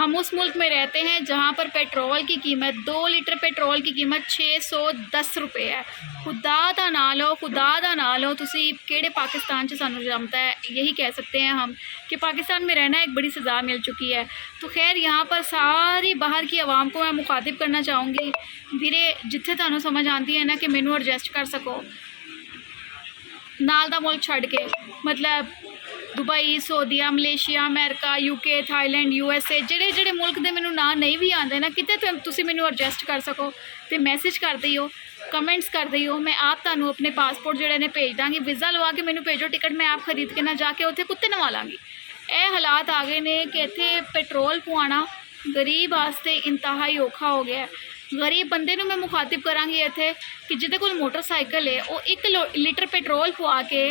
हम उस मुल्क में रहते हैं जहाँ पर पेट्रोल की कीमत 2 लीटर पेट्रोल की कीमत 610 रुपये है। खुदा दा ना लो तुसी केड़े पाकिस्तान च सानू जमता है, यही कह सकते हैं हम कि पाकिस्तान में रहना एक बड़ी सज़ा मिल चुकी है। तो खैर यहाँ पर सारी बाहर की आवाम को मैं मुखातिब करना चाहूँगी, वीरे जिथे तुहानू समझ आती है ना कि मैनू एडजस्ट कर सको नाल दा मुल्क छड़ के, मतलब दुबई, सऊदीया, Malaysia, America, UK, Thailand, USA, जेड़े जेड़े मुल्क दे मैनू ना नहीं भी आते ना, किते तुसी मैनू एडजस्ट कर सको तो मैसेज कर दियो, कमेंट्स कर दियो। मैं आप तुहानू अपने पासपोर्ट जेड़े ने भेज दांगी, वीज़ा लवा के मैनू भेजो, टिकट मैं आप खरीद के ना जाके उत्थे कुत्ते नवा लाँगी। ये हालात आ गए ने कि इत्थे पेट्रोल पवाना गरीब वास्ते इंतहाई औखा हो गया है। गरीब बंदे नू मैं मुखातिब करांगी इत्थे कि जिहदे कोल मोटरसाइकिल है वो 1 लीटर पेट्रोल पवा के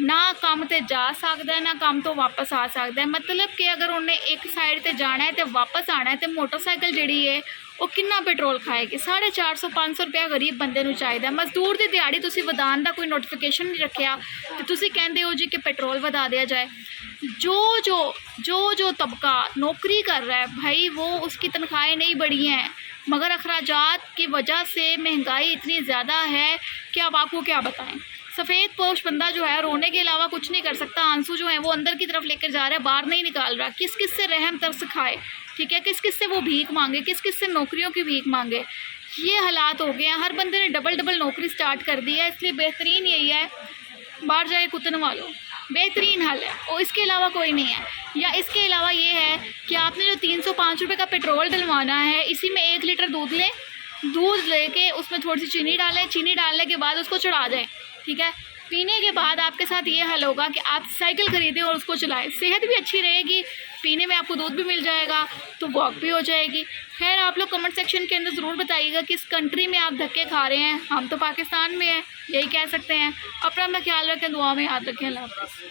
ना काम ते जा सकदा है ना काम तो वापस आ सकदा है। मतलब कि अगर उन्हें एक साइड ते जाना है तो वापस आना है तो मोटरसाइकिल जिहड़ी है वो कितना पेट्रोल खाएगी। 450-500 रुपया गरीब बंदे नू चाहिदा। मजदूर दी दिहाड़ी तुसी वधान दा कोई नोटिफिकेशन नहीं रखिया तो तुसी कहंदे हो जी कि पेट्रोल वधा दिया जाए। जो तबका नौकरी कर रहा है भाई, वो उसकी तनख्वाहें नहीं बढ़ी हैं, मगर अखराजात की वजह से महंगाई इतनी ज़्यादा है कि अब आपको क्या बताएं। सफ़ेद पोश बंदा जो है रोने के अलावा कुछ नहीं कर सकता। आंसू जो है वो अंदर की तरफ लेकर जा रहा है, बाहर नहीं निकाल रहा। किस किस से रहम तरस खाए, ठीक है, किस किस से वो भीख मांगे, किस किस से नौकरियों की भीख मांगे। ये हालात हो गए हैं। हर बंदे ने डबल डबल नौकरी स्टार्ट कर दी है। इसलिए बेहतरीन यही है बाहर जाके कुत्ते नवा लो, बेहतरीन हल है और इसके अलावा कोई नहीं है। या इसके अलावा ये है कि आपने जो 305 रुपये का पेट्रोल डलवाना है, इसी में 1 लीटर दूध लें, दूध लेके उसमें थोड़ी सी चीनी डालें, चीनी डालने के बाद उसको चढ़ा दें, ठीक है। पीने के बाद आपके साथ ये हल होगा कि आप साइकिल ख़रीदें और उसको चलाएं। सेहत भी अच्छी रहेगी, पीने में आपको दूध भी मिल जाएगा तो वॉक भी हो जाएगी। खैर आप लोग कमेंट सेक्शन के अंदर ज़रूर बताइएगा किस कंट्री में आप धक्के खा रहे हैं। हम तो पाकिस्तान में हैं, यही कह सकते हैं। अपना ख्याल रखें, दुआ में याद रखें। अल्लाह हाफ़िज़।